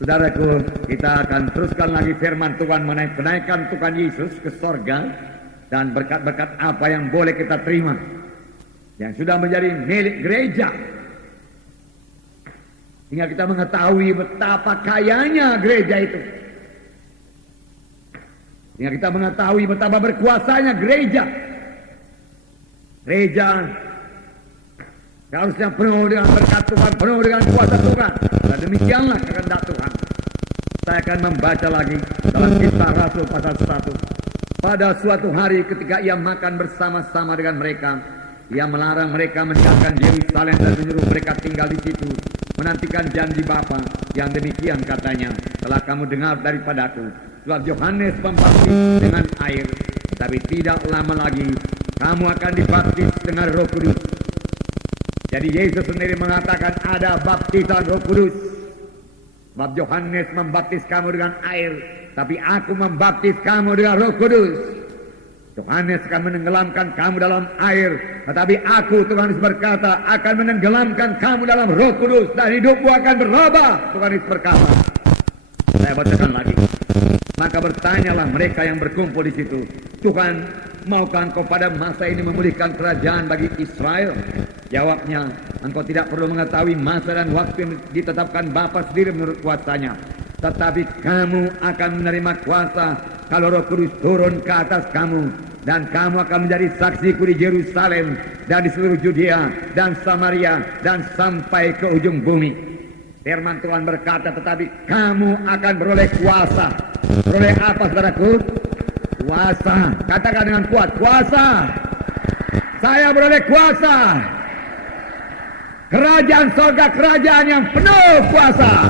Saudaraku, kita akan teruskan lagi firman Tuhan mengenai kenaikan Tuhan Yesus ke sorga dan berkat-berkat apa yang boleh kita terima yang sudah menjadi milik gereja. Hingga kita mengetahui betapa kayanya gereja itu. Hingga kita mengetahui betapa berkuasanya gereja. Gereja harusnya penuh dengan berkat Tuhan, penuh dengan kuasa Tuhan. Dan demikianlah kehendak Tuhan. Saya akan membaca lagi dalam Kisah Rasul pasal 1. Pada suatu hari ketika ia makan bersama-sama dengan mereka, ia melarang mereka meninggalkan Yerusalem dan menyuruh mereka tinggal di situ, menantikan janji Bapa yang demikian katanya, telah kamu dengar daripadaku. Sebab Yohanes membaptis dengan air, tapi tidak lama lagi kamu akan dibaptis dengan Roh Kudus. Jadi Yesus sendiri mengatakan ada baptisan Roh Kudus. Sebab Yohanes membaptis kamu dengan air, tapi aku membaptis kamu dengan Roh Kudus. Yohanes akan menenggelamkan kamu dalam air, tetapi aku, Tuhan Yesus berkata, akan menenggelamkan kamu dalam Roh Kudus dan hidupmu akan berubah. Tuhan Yesus berkata. Saya bacakan lagi. Maka bertanyalah mereka yang berkumpul di situ, Tuhan, maukah engkau pada masa ini memulihkan kerajaan bagi Israel? Jawabnya, engkau tidak perlu mengetahui masa dan waktu yang ditetapkan Bapa sendiri menurut kuasanya. Tetapi kamu akan menerima kuasa kalau Roh Kudus turun ke atas kamu. Dan kamu akan menjadi saksiku di Yerusalem dan di seluruh Judea dan Samaria dan sampai ke ujung bumi. Firman Tuhan berkata, tetapi kamu akan beroleh kuasa. Beroleh apa, saudaraku? Kuasa. Katakan dengan kuat, kuasa. Saya beroleh kuasa. Kerajaan sorga, kerajaan yang penuh kuasa.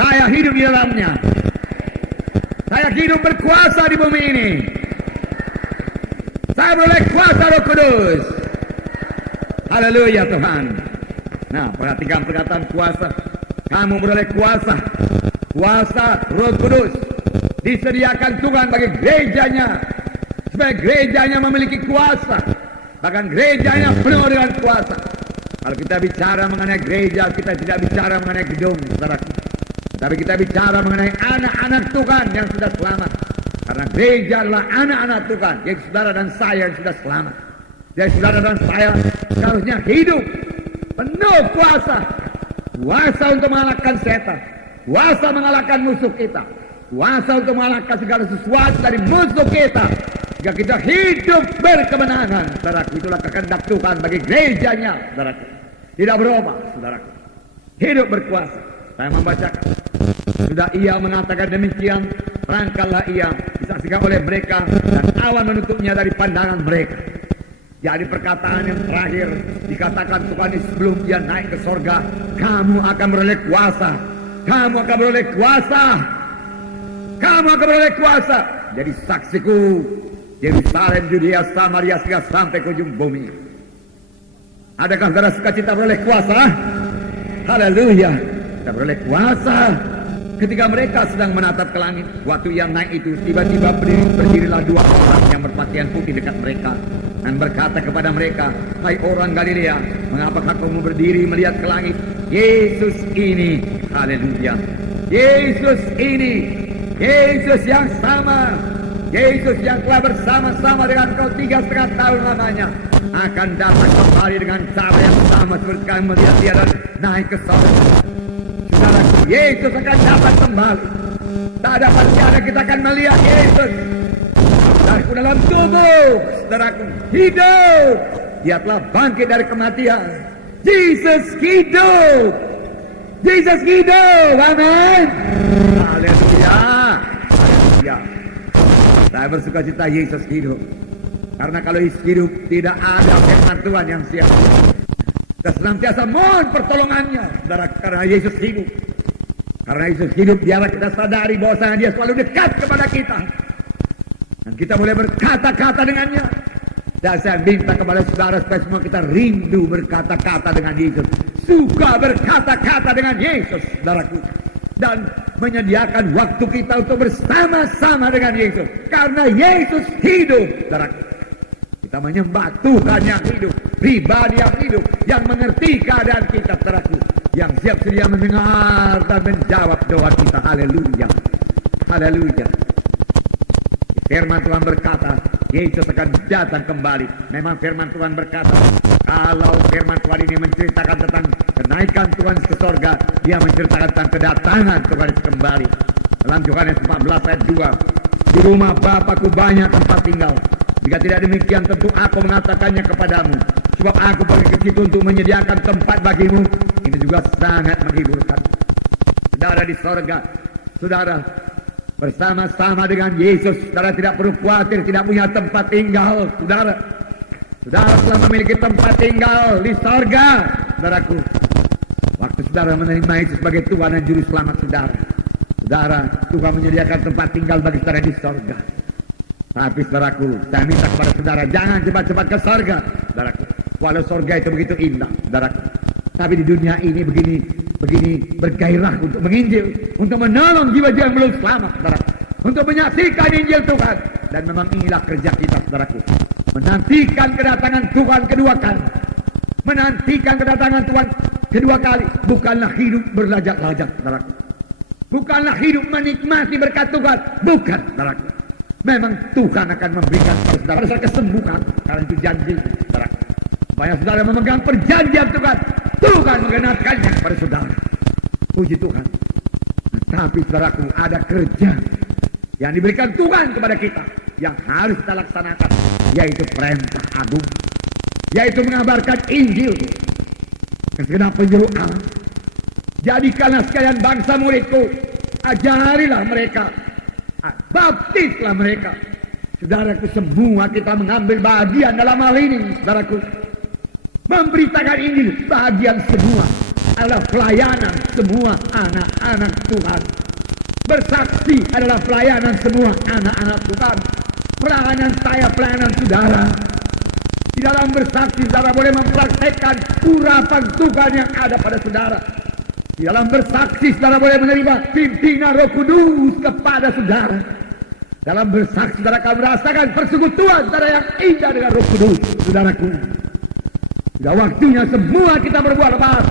Saya hidup di dalamnya. Saya hidup berkuasa di bumi ini. Saya beroleh kuasa Roh Kudus. Haleluya Tuhan. Nah, perhatikan perkataan kuasa. Kamu beroleh kuasa. Kuasa Roh Kudus disediakan Tuhan bagi gerejanya, supaya gerejanya memiliki kuasa. Bahkan gerejanya penuh dengan kuasa. Kalau kita bicara mengenai gereja, kita tidak bicara mengenai gedung, saudaraku. Tapi kita bicara mengenai anak-anak Tuhan yang sudah selamat. Karena gereja adalah anak-anak Tuhan, yaitu saudara dan saya yang sudah selamat. Jadi saudara dan saya seharusnya hidup penuh kuasa. Kuasa untuk mengalahkan setan. Kuasa mengalahkan musuh kita. Kuasa untuk mengalahkan segala sesuatu dari musuh kita. Jika kita hidup berkemenangan, saudaraku, itulah kehendak Tuhan bagi gerejanya, saudaraku. Tidak berubah, saudaraku. Hidup berkuasa. Saya membacakan. Sudah ia mengatakan demikian, perangkallah ia disaksikan oleh mereka dan awan menutupnya dari pandangan mereka. Jadi perkataan yang terakhir dikatakan Tuhan sebelum dia naik ke sorga, kamu akan beroleh kuasa. Kamu akan beroleh kuasa. Kamu akan beroleh kuasa. Jadi saksiku Yerusalem, Judea, Samaria sampai ke ujung bumi. Adakah saudara sukacita beroleh kuasa? Haleluya. Kita beroleh kuasa. Ketika mereka sedang menatap ke langit, waktu yang naik itu tiba-tiba berdirilah dua orang yang berpakaian putih dekat mereka dan berkata kepada mereka, hai orang Galilea, mengapakah kamu berdiri melihat ke langit? Yesus ini, haleluya, Yesus ini, Yesus yang sama, Yesus yang telah bersama-sama dengan kau 3,5 tahun lamanya, akan datang kembali dengan cara yang sama seperti kami melihat dia dan naik ke sorga. Saudaraku, Yesus akan dapat kembali. Tak dapat tiada kita akan melihat Yesus. Saudaraku, dalam tubuh, saudaraku, hidup. Dia telah bangkit dari kematian. Yesus hidup. Yesus hidup. Amin. Haleluya. Haleluya. Saya bersuka cita Yesus hidup. Karena kalau Yesus hidup, tidak ada firman Tuhan yang siap. Kita senantiasa mohon pertolongannya, saudara, karena Yesus hidup. Karena Yesus hidup, biarlah kita sadari bahwasanya dia selalu dekat kepada kita. Dan kita boleh berkata-kata dengannya. Dan saya minta kepada saudara supaya semua kita rindu berkata-kata dengan Yesus. Suka berkata-kata dengan Yesus, saudaraku. Dan menyediakan waktu kita untuk bersama-sama dengan Yesus. Karena Yesus hidup, saudaraku. Kita menyembah Tuhan yang hidup, pribadi yang hidup, yang mengerti keadaan kita, saudaraku. yang siap sedia mendengar dan menjawab doa kita. Haleluya, haleluya. Firman Tuhan berkata, Yesus akan datang kembali. Memang firman Tuhan berkata, kalau firman Tuhan ini menceritakan tentang kenaikan Tuhan ke sorga, dia menceritakan tentang kedatangan Tuhan kembali. Dalam Yohanes 14 ayat 2, di rumah Bapakku banyak tempat tinggal. Jika tidak demikian, tentu aku mengatakannya kepadamu. Sebab aku pergi ke situ untuk menyediakan tempat bagimu. Ini juga sangat menghiburkan. Saudara di sorga, saudara bersama-sama dengan Yesus, saudara tidak perlu khawatir tidak punya tempat tinggal. Saudara telah memiliki tempat tinggal di sorga, saudaraku. Waktu saudara menerima Yesus sebagai Tuhan dan Juru Selamat saudara, Tuhan menyediakan tempat tinggal bagi saudara di sorga. Tapi saudaraku, saya minta kepada saudara, jangan cepat-cepat ke sorga, saudaraku. Walau sorga itu begitu indah, saudaraku. Tapi di dunia ini begini bergairah untuk menginjil, untuk menolong jiwa-jiwa yang belum selamat, saudara, untuk menyaksikan Injil Tuhan. Dan memang inilah kerja kita, saudaraku, menantikan kedatangan Tuhan kedua kali. Menantikan kedatangan Tuhan kedua kali bukanlah hidup berlajak-lajak, saudaraku. Bukanlah hidup menikmati berkat Tuhan, bukan, saudaraku. Memang Tuhan akan memberikan kepada saudara kesembuhan, karena itu janji, saudaraku. Supaya saudara memegang perjanjian Tuhan mengenalkannya kepada saudara. Puji Tuhan. Tapi saudaraku, ada kerja yang diberikan Tuhan kepada kita yang harus kita laksanakan, yaitu perintah agung, yaitu mengabarkan Injil ke segenap penjuru alam. Jadikanlah sekalian bangsa muridku, ajarilah mereka, baptislah mereka. Saudaraku, semua kita mengambil bagian dalam hal ini, saudaraku. Memberitakan Injil, bagian semua adalah pelayanan semua anak-anak Tuhan. Bersaksi adalah pelayanan semua anak-anak Tuhan. Pelayanan saya, pelayanan saudara. Di dalam bersaksi, saudara boleh mempraktekkan urapan Tuhan yang ada pada saudara. Di dalam bersaksi, saudara boleh menerima pimpinan Roh Kudus kepada saudara. Dalam bersaksi, saudara akan merasakan persekutuan saudara yang indah dengan Roh Kudus, saudaraku. Sudah waktunya semua kita berbuat lepas.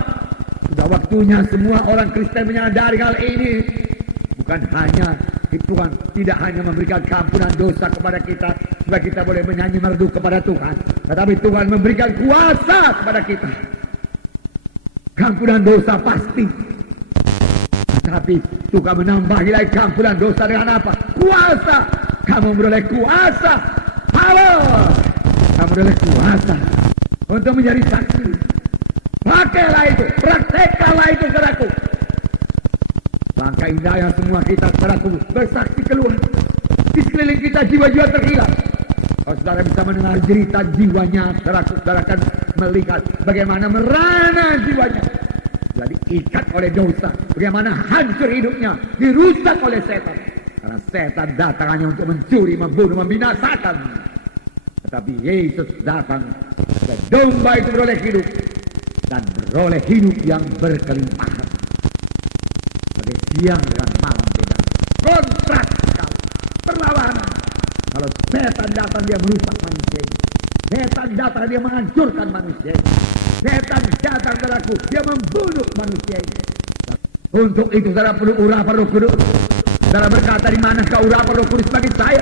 Sudah waktunya semua orang Kristen menyadari hal ini. Bukan hanya Tuhan tidak hanya memberikan keampunan dosa kepada kita supaya kita boleh menyanyi merdu kepada Tuhan, tetapi Tuhan memberikan kuasa kepada kita. Keampunan dosa pasti, tetapi Tuhan menambahi lagi keampunan dosa dengan apa? Kuasa. Kamu beroleh kuasa, power. Kamu beroleh kuasa untuk menjadi saksi. Pakailah itu, praktekkanlah itu, saudaraku. Langkah indah yang semua kita, saudaraku, bersaksi keluar. Di sekeliling kita jiwa-jiwa terhilang. Kalau saudara bisa mendengar cerita jiwanya, saudaraku, saudara akan melihat bagaimana merana jiwanya. Sudah diikat oleh dosa. Bagaimana hancur hidupnya, dirusak oleh setan. Karena setan datang hanya untuk mencuri, membunuh, membinasakan. Tetapi Yesus datang, dan domba itu beroleh hidup, dan beroleh hidup yang berkelimpahan. Sebagai siang dengan malam beda. Kontras sekali, perlawanan. Kalau setan datang dia merusak manusia. Setan datang dia menghancurkan manusia. Setan datang kelaku, dia membunuh manusia ini. Untuk itu saudara perlu urapan Roh Kudus. Saudara berkata, di manakah urapan Roh Kudus bagi saya?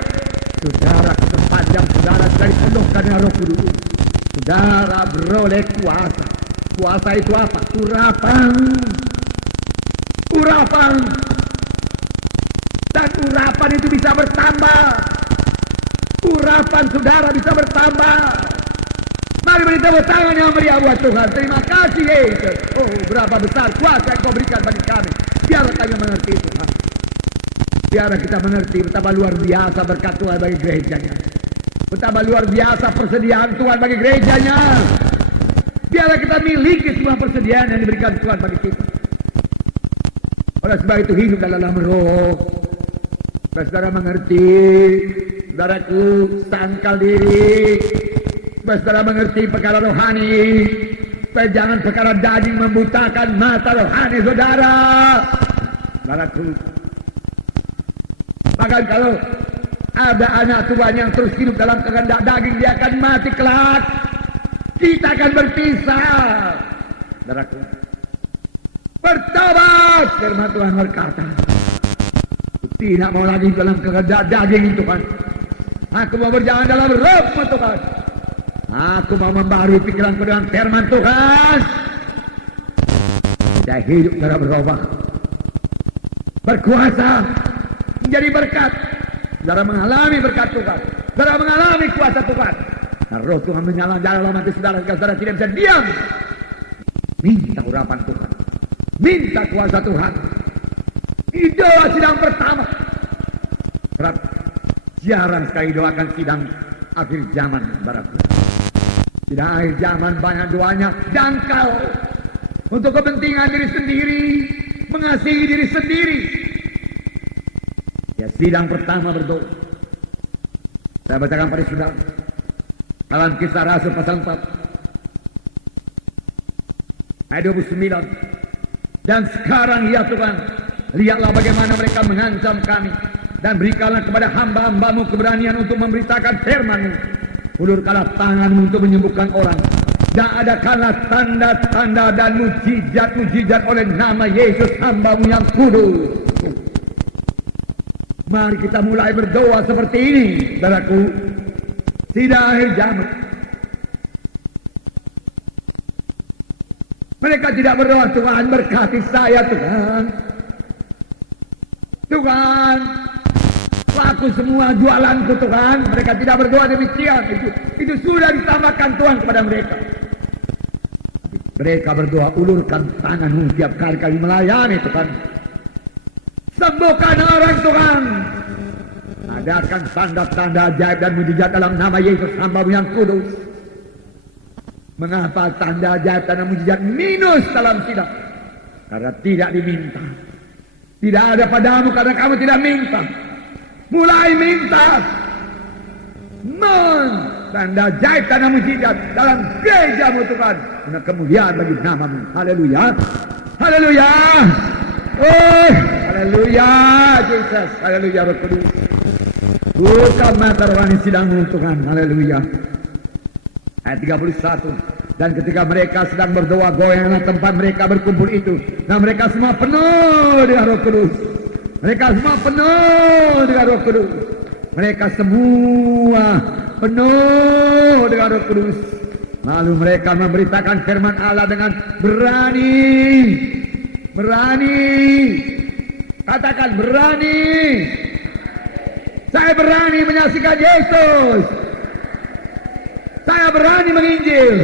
Saudara sepanjang saudara dari penuhkan dengan Roh Kudus, saudara beroleh kuasa. Kuasa itu apa? Urapan. Urapan. Dan urapan itu bisa bertambah. Urapan saudara bisa bertambah. Mari beri tepuk tangan yang meriah buat Tuhan. Terima kasih Yesus. Oh, berapa besar kuasa yang kau berikan bagi kami. Biarlah kami mengerti Tuhan. Biarlah kita mengerti betapa luar biasa berkat Tuhan bagi gerejanya. Betapa luar biasa persediaan Tuhan bagi gerejanya. Biarlah kita miliki semua persediaan yang diberikan Tuhan bagi kita. Oleh sebab itu hidup dalam roh. Saudara mengerti, saudaraku, sangkal diri. Saudara mengerti perkara rohani. Supaya jangan perkara daging membutakan mata rohani saudara. Saudaraku, bahkan kalau ada anak Tuhan yang terus hidup dalam kehendak daging, dia akan mati kelak. Kita akan berpisah. Saudaraku, Bertobat, firman Tuhan berkata. Tidak mau lagi dalam kehendak daging Tuhan. Aku mau berjalan dalam roh Tuhan. Aku mau membarui pikiranku dengan firman Tuhan. Saya hidup secara berubah, berkuasa, menjadi berkat. Saudara mengalami berkat Tuhan, saudara mengalami kuasa Tuhan. Nah, roh Tuhan menyala dalam hati saudara, saudara tidak bisa diam. Minta urapan Tuhan, minta kuasa Tuhan. Doa sidang pertama. Kerap jarang sekali doakan sidang akhir zaman, saudaraku. Sidang akhir zaman banyak doanya dangkal. Untuk kepentingan diri sendiri, mengasihi diri sendiri. Ya, sidang pertama berdoa. Saya bacakan pada saudara dalam Kisah Rasul pasal 4 ayat 29. Dan sekarang ya Tuhan, lihatlah bagaimana mereka mengancam kami, dan berikanlah kepada hamba-hambamu keberanian untuk memberitakan firman-Mu. Ulurkanlah tangan-Mu untuk menyembuhkan orang, dan adakanlah tanda-tanda dan mujizat-mujizat oleh nama Yesus hamba-Mu yang kudus. Mari kita mulai berdoa seperti ini, saudaraku. Tidak akhir zaman. Mereka tidak berdoa, Tuhan berkati saya, Tuhan. Tuhan, laku semua jualanku, Tuhan. Mereka tidak berdoa demikian. Itu sudah ditambahkan Tuhan kepada mereka. Mereka berdoa, ulurkan tangan-Mu tiap kali kami melayani, Tuhan. Sembuhkan orang, Tuhan. Adakan tanda-tanda ajaib dan mujizat dalam nama Yesus hamba-Mu yang kudus. Mengapa tanda ajaib dan mujizat minus dalam sidang? Karena tidak diminta. Tidak ada padamu karena kamu tidak minta. Mulai minta. Tanda ajaib dan mujizat dalam gereja-Mu, Tuhan. Karena kemuliaan bagi nama-Mu. Haleluya. Haleluya. Oh, haleluya, Yesus. Haleluya, Roh Kudus. Buka mata rohani sidang-Mu, Tuhan. Haleluya. Ayat 31. Dan ketika mereka sedang berdoa, goyanglah tempat mereka berkumpul itu. Nah, mereka semua penuh dengan Roh Kudus. Mereka semua penuh dengan Roh Kudus. Mereka semua penuh dengan Roh Kudus. Lalu mereka memberitakan firman Allah dengan berani. Berani. Katakan berani. Saya berani menyaksikan Yesus. Saya berani menginjil.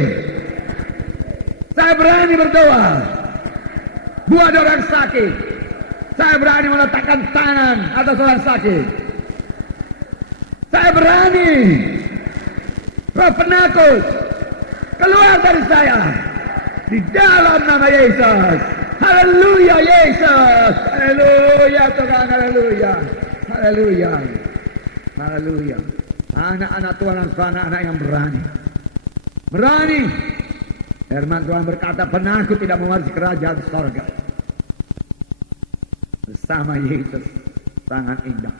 Saya berani berdoa. Buat orang sakit. Saya berani meletakkan tangan atas orang sakit. Saya berani. Roh penakut keluar dari saya. Di dalam nama Yesus. Haleluya Yesus. Haleluya Tuhan. Haleluya. Haleluya. Haleluya. Anak-anak Tuhan dan anak-anak yang berani. Berani. Firman Tuhan berkata, penakut tidak mewarisi kerajaan sorga. Bersama Yesus sangat indah.